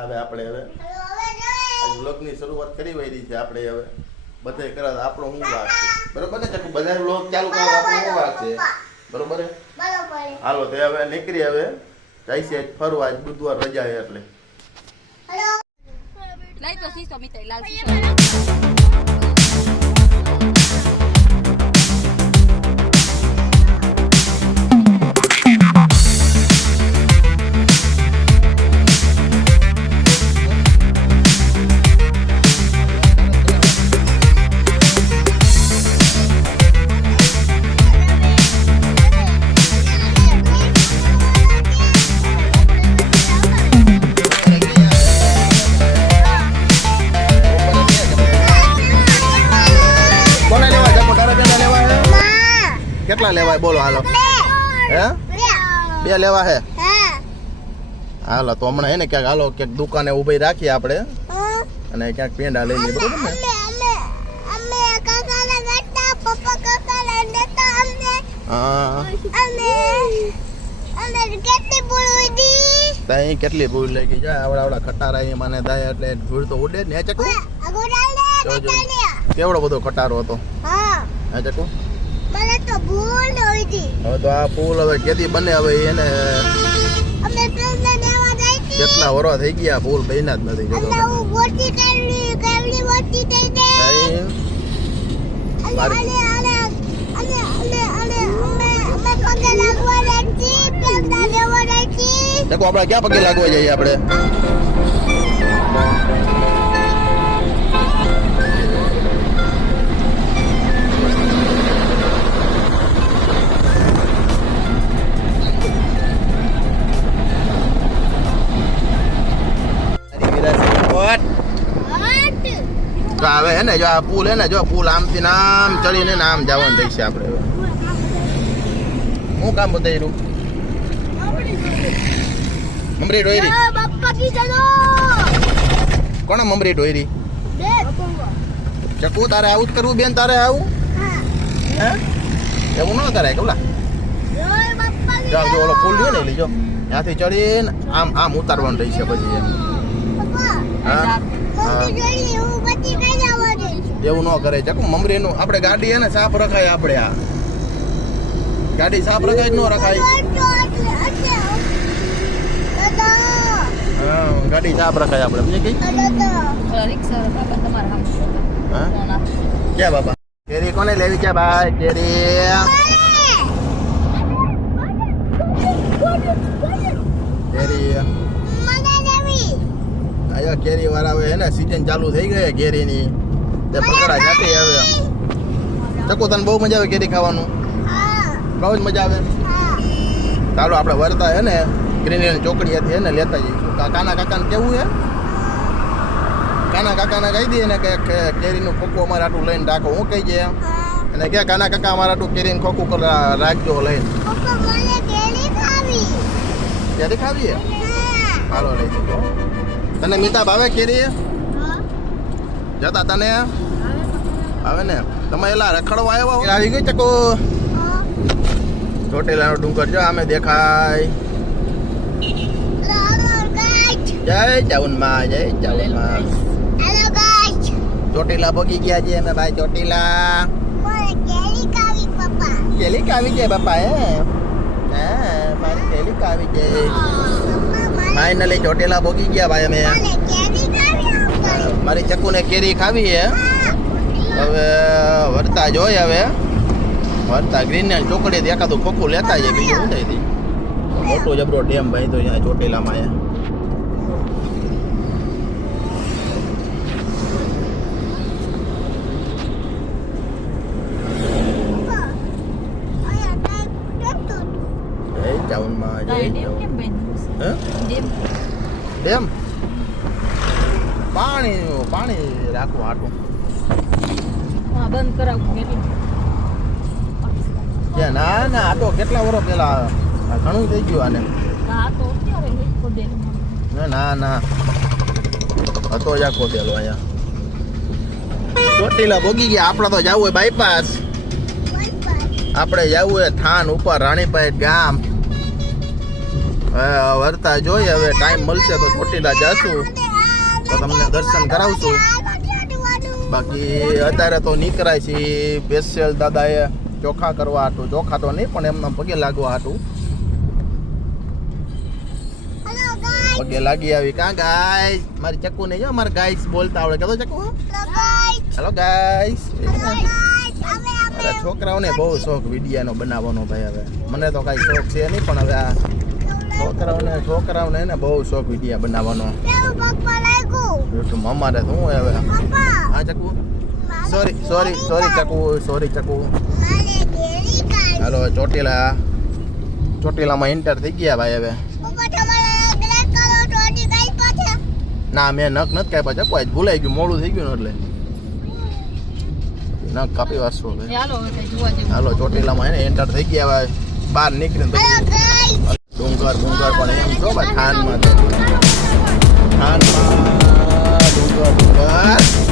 હવે આપણે હવે. વ્લોગની શરૂઆત કરી વહી છે આપણે હવે. બધે કરા આપણો હું વાગ છે? બરોબર ને, ચકુ બધા વ્લોગ ચાલુ કરો આપણો હું વાગ છે? બરોબર હાલો, તે હવે નીકળી હવે. જાય છે ફરવા, આજ બુધવાર રજા એટલે. લાઈ તો સીસો મિત્ર લાલ સીસો કેટલા લેવાય? બોલો હાલો. હે? બે. લેવા હે? હાલો તો હમણાં હે ને ક્યાંક હાલો ક્યાંક દુકાને ઊભી રાખીએ આપણે. અને ક્યાંક પેંડા લઈ લઈએ બરોબર ને? કેટલી ભૂલ લઈ ગઈ જાય આવડા આવડા ખટારા મને થાય એટલે ભૂલ તો ઉડે ને ચકુ? કેવડો બધો ખટારો હતો? હે ચકુ? મને તો ભૂલ હોય હતી હવે તો આ પુલ હવે કેદી બને? હવે એને અમે ટ્રેનને લેવા જાય છે. કેટલા વરો થઈ ગયા પુલ બન્યા જ નથી જોતો હું મોટી કેવડી કેવડી મોટી થઈ દે અને અને અને અને અને અમે અમે પગે લાગવા રાખી ટ્રેનને લેવા રાખી દેખો આપણે ક્યાં પગે લાગવા જઈએ આપણે? ને જો આ પુલ હે ને જો પુલ આમથી ને આમ ચડીને આમ જવાનું થઈ છે આપણે હું કામ બતાવ્યું મમરી ડોયરી. કોણ મમરી ડોયરી? ચકુ તારે આવું જ કરવું બેન તારે આવું? હે. એવું ન કરાય કબલા જાવ જો જો ઓલો પુલ રહ્યો ને લીજો જો ત્યાંથી ચડીને આમ આમ ઉતારવાનું રહેશે પછી હા હા. મોટી જોઈ હું બધી કઈ જવા દઈશ એવું ન કરે ચકુ મમરીનું? આપણે ગાડી એને સાફ રખાય આપણે આ. ગાડી સાફ રખાય કે ન રખાય? ગાડી સાફ રખાય આપણે. સમજી ગઈ ક્યાં બાબા કેરી કોને લેવી છે ભાઈ? કેરી. કેરી. આયો કેરી વાળા હવે હે ને સીઝન ચાલુ થઈ ગઈ કેરીની. તે પકડા જાતી હવે ચકુ તને બહુ મજા આવે કેરી ખાવાનું? બહુ જ મજા આવે? ચાલો આપણે વરતા હે ને ગ્રીન ચોકડીયાથી હે ને લેતા જઈશું. કાકાના કાકાને કેવું હે? કાના કાકાને કહી દઈએ ને કે કેરીનું ખોખું અમારે આટલું લઈને રાખો. હું કહી જાય અને કે કાના કાકા અમારે આટલું કેરીનું ખોખું રાખજો લઈને. કેરી ખાવી હે? હાલો લઈ જજો. તને મીઠા ભાવે કેરી જતા તને? આવે ને. તમે એલા રખડવા આવ્યા હો? આવી ગઈ ચકો? ચોટીલાનો ડુંગર જો આમે દેખાય. જય ચાઉનમાં જય ચાઉનમાં ચોટીલા પગી ગયા છે અમે ભાઈ ચોટીલા કેલી કાવી છે બાપા હે? હા મારી કેલી કાવી છે. ફાઇનલી ચોટીલા પગી ગયા ભાઈ અમે. મારી ચકુને કેરી ખાવી છે. હવે વરતા જોઈ હવે. વરતા ગ્રીન ચોકડી એકાદું ખોખું લેતા જાય બીજું શું થાય મોટો જબરો ડેમ ભાઈ તો અહીંયા ચોટીલામાં અહીંયા ડેમ પાણી પાણી રાખવું આટલું હા બંધ કરાવું એટલે. કે ના ના આ તો કેટલા વર્ષ આ ઘણું થઈ ગયું આને. ના ના ના. હતો જ આખો પેલો અહીંયા. ચોટીલા ભોગી ગયા આપણે તો જવું હોય બાયપાસ આપણે જવું હોય થાન ઉપર રાણીપાઈ ગામ. વરતા જોઈએ હવે ટાઈમ મળશે તો ચોટીલા જાશું. તો તમને દર્શન કરાવશું. બાકી અત્યારે તો નીકળાય છે બેસેલ દાદાએ ચોખા કરવા હતું. ચોખા તો નહીં પણ એમના પગે લાગવા હતું. પગે લાગી આવી. કાં ગાય મારી ચક્કુ નહીં જો મારે ગાઈસ બોલતા આવડે. કેતો ચક્કુ? હેલો ગાઈસ છોકરાઓને બહુ શોખ વિડીયાનો બનાવવાનો ભાઈ હવે. મને તો કાંઈ શોખ છે નહીં પણ હવે આ છોકરાઓને છોકરાઓને એને બહુ શોખ વિડીયા બનાવવાનો. અમારે શું હવે? હા Chaku? Sorry sorry sorry Chaku sorry Chaku. હાલો ચોટીલા ચોટીલામાં એન્ટર થઈ ગયા ભાઈ હવે. ના મેં નખ નથી કાપ્યા ચકુ આજ ભૂલાઈ ગયું મોડું થઈ ગયું એટલે. નખ કાપી વાસો હાલો ચોટીલામાં એને એન્ટર થઈ ગયા ભાઈ. બહાર નીકળીને ડુંગર ડુંગર પણ એમ જો ભાઈ. ડુંગર ડુંગર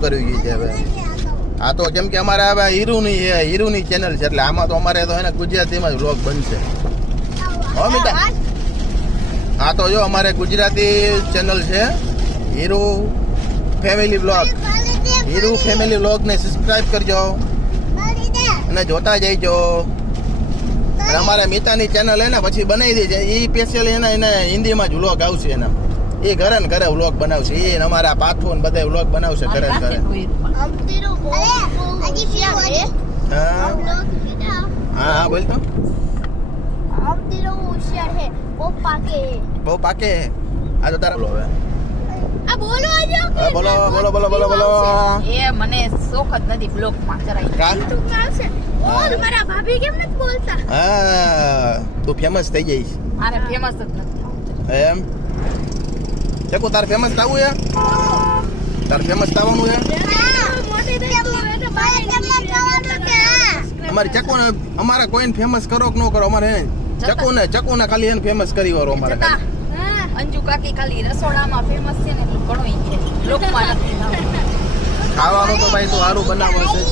ચાલુ કરી ગઈ છે હવે. આ તો કેમ કે અમારે હવે હીરુની છે હીરુની ચેનલ છે, એટલે આમાં તો અમારે તો એને ગુજરાતીમાં જ વ્લોગ બનશે. હો, મિતા? હા તો જો, અમારે ગુજરાતી ચેનલ છે, Hiru family vlog Hiru family વ્લોગને subscribe કરજો. અને જોતા જઈજો. અમારે મિતાની ચેનલ એને પછી બનાવી દે છે એ સ્પેશિયલ એના, એને હિન્દીમાં જ વ્લોગ આવશે એના. એ ઘરે ને ઘરે વ્લોગ બનાવશે. એ અમારા પાથો ને બધા વ્લોગ બનાવશે ઘરે ને ઘરે. હા. હા. હા બોલ તો. બહુ પાકે આ તો તારા બોલો હવે. બોલો બોલો બોલો બોલો બોલો એ મને શોખ જ નથી બ્લોકમાં જરાય. કા? ભાભી કેમ નથી બોલતા? હા તું ફેમસ થઈ જઈશ. મારે ફેમસ જ નથી. એમ? ચકુ તારે ફેમસ થવું છે? તારે ફેમસ થવાનું છે? ચકો ને અમારે કોઈને ફેમસ કરો કે ન કરો અમારે ચકો ને ખાલી એને ફેમસ કરી વારો અમારે. અંજુ કાકી ખાલી રસોડામાં ફેમસ છે ને એટલું ઘણું ઈ છે. લોકમાં ખાવાનું તો ભાઈ તું સારું બનાવો છે.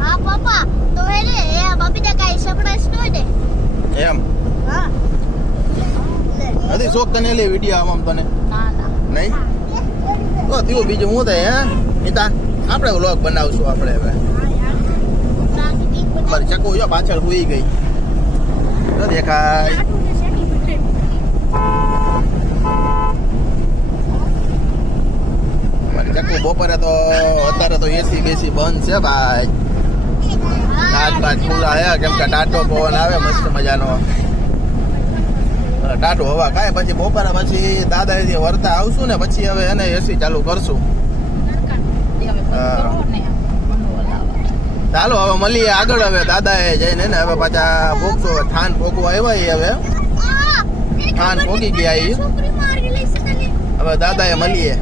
હા પપ્પા તો હે ને એ બબીતા કાઈ સરપ્રાઈઝ નો દે એમ? હા. નથી શોખ તને લે વીડિયો આમ તને. નહીં? તો થયું બીજું હું થાય, હે? નીતા આપણે વ્લોગ બનાવશું આપણે હવે. મારી ચકુ જો પાછળ સુઈ ગઈ. ન દેખાય. અમારી ચકુ બપોરે તો, અત્યારે તો એસી બેસી બંધ છે ભાઈ. દાંત બાદ ખુલ્લા હે કેમ કે ટાટો પવન આવે, મસ્ત મજાનો. ટાટો હવા કાંઈ પછી બપોરે પછી દાદાથી વર્તા આવશું ને, પછી હવે એને એસી ચાલુ કરશું. એ. ચાલો, હવે મળીએ આગળ હવે દાદાએ જઈને ને, હવે પાછા ભોગશું થાન ભોગવા આવ્યા એ હવે. થાન ભોગી ગયા ઈ. હવે દાદા એ મળીએ.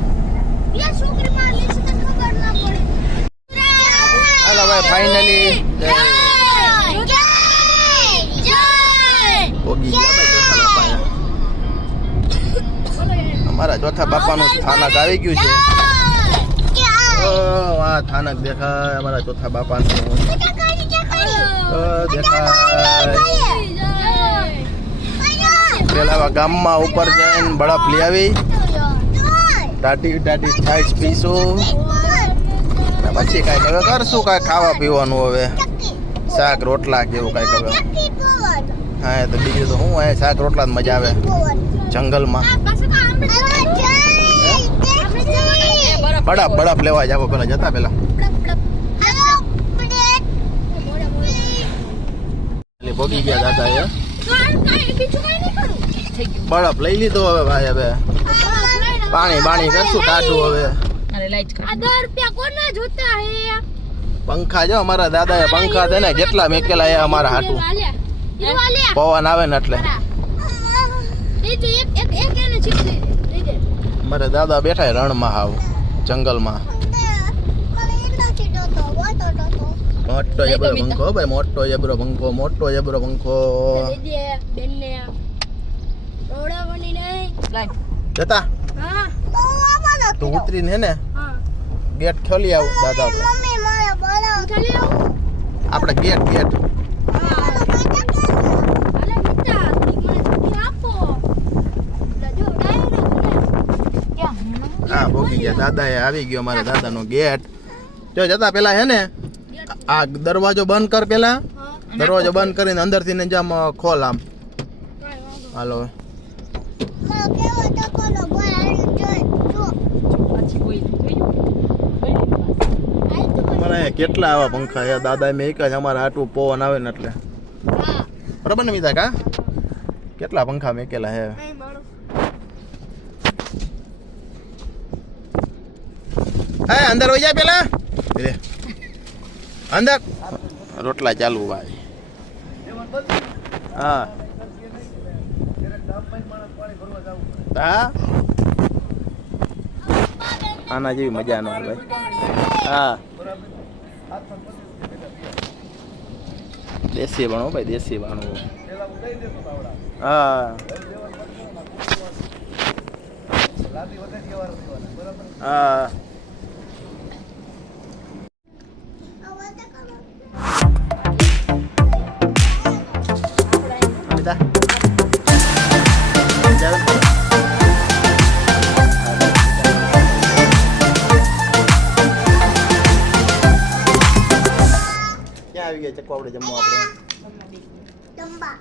હાલો, હવે ફાઇનલી અમારા ચોથા બાપાનું સ્થાનક આવી ગયું છે. આ સ્થાનક દેખાય અમારા ચોથા બાપાનું. દેખાય. પેલા ગામમાં ઉપર જઈને બળફ લઈ આવી. ટાટી ટાટી છાશ પીશું પછી કાંઈક હવે કરશું કાંઈ ખાવા પીવાનું હવે. શાક રોટલા કેવું કાંઈક હવે. હા તો બીજું તો હોય શાક રોટલા જ મજા આવે. જંગલમાં. બડા બડપ બડપ લેવા જાવ પેલા જતા પેલા. એટલે ભોગી ગયા દાદા એ. બીજું કઈ નહીં કરું થઈ ગયું બળપ લઈ લીધો હવે ભાઈ હવે. પાણી બાણી કરશું ટાઢું હવે. અરે લાઈટ કર આ દસ રૂપિયા કોના જોતા હે? પંખા જો અમારા દાદા એ પંખા છે ને કેટલા મેકેલા એ અમારા હાટું. પવન આવે ને એટલે. અમારા દાદા બેઠા રણમાં હાવ જંગલમાં. મોટો જબરો પંખો ભાઈ મોટો જબરો પંખો મોટો જબરો પંખો. જતા. તું ઉતરીને હે ને હા. ગેટ ખોલી આવું દાદા. આપણે ગેટ ગેટ હા અલે મિતા મને છૂટી આપો લજો ડાયરેક્ટ ક્યાં ભોગી ગયા. દાદા એ આવી ગયો મારા દાદાનો ગેટ. જો જતા પેલા હે ને આ દરવાજો બંધ કર પેલા. દરવાજો બંધ કરીને અંદરથી ને જામ ખોલ આમ. હાલો. કેટલા આવા પંખા છે. દાદા મેં એક જ અમારા આટલું પવન આવે ને એટલે. બરાબર ને મીતા કા કેટલા પંખા મેકેલા હે નહીં મારો હે, અંદર હોય જાય પેલા? અંદર. રોટલા ચાલુ ભાઈ. હા. હા? આના જેવી મજા ન ભાઈ. હા. દેશી ભણો ભાઈ, દેશી ભણો હા. હા. ક્યાં આવી ગયા ચક્કો આપણે. જમવા આપણે લંબા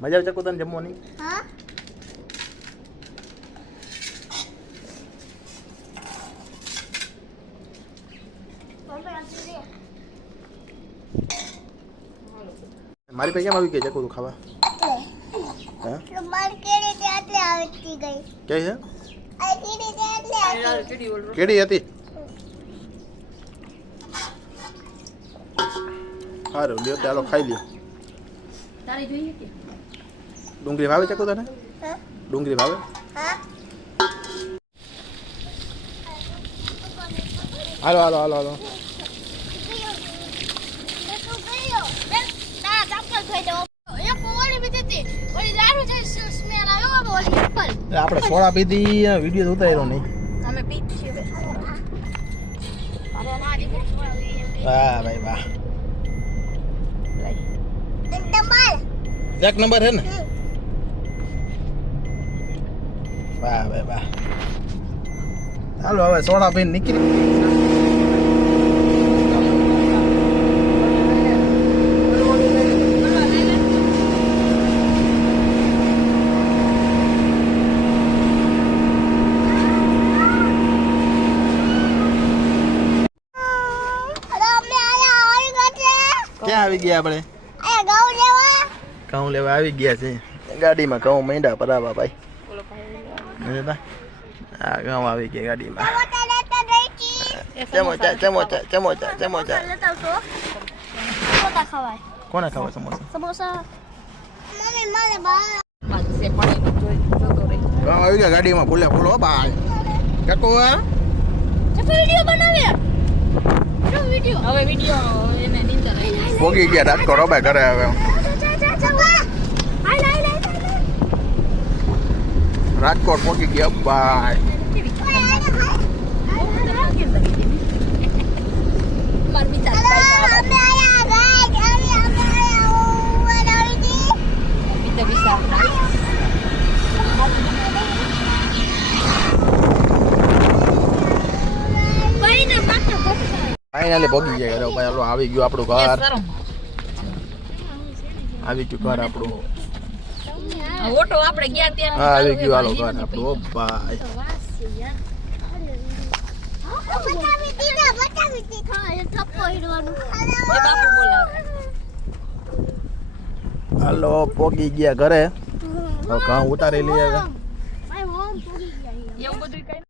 મજા આવે ચક્કો તને જમવાની? હા. મારી પાસે કેમ આવી ગઈ ચક્કો તું ખાવા? હા? મારી કેરી તે આટલે આવતી ગઈ કે છે આ કેરી તે આટલે આવતી ચીડી ઓલ કેડી હતી સારું લ્યો ચાલો ખાઈ લ્યો. તારે જોઈએ કે? ડુંગળી ભાવે ચક્કો તને હા. ડુંગળી ભાવે હા. હાલો હાલો હાલો હાલો. આપણે સોડા પીધી વીડિયો ઉતાર્યો નહીં. અમે પીધી છે. હા. વાહ ભાઈ વાહ. એક નંબર છે ને? વાહ ભાઈ વાહ. હાલો હવે સોડા પીને નીકળી. ક્યાં આવી ગયા આપણે? ઘઉં લેવા આવી ગયા છે. ગાડીમાં ઘઉં માંડ્યા પરાવા ભાઈ. ભાઈ? આ ઘઉં આવી ગયા ગાડીમાં. ચમોચા ચમોચા ચમોચા ચમોચા. કોને ખાવા સમોસા? સમોસા ઘઉં આવી ગયા ગાડીમાં ફૂલે ફૂલો ભાઈ. ચકો ભોગી ગયા રાજકોટ રોબાય ઘરે હવે રાજકોટ પહોંચી ગયા. બાય વિશાળ ભોગી ગયા. ભાઈ આવી ગયું આપણું ઘર. આવી ગયું ઘર આપણું. ઓટો આપણે ગયા ત્યાં. હા આવી ગયો હાલો ઘર આપણો. ઓ ભાઈ હાલો પોગી ગયા ઘરે. હવે કાં ઉતારી લઈએ એવું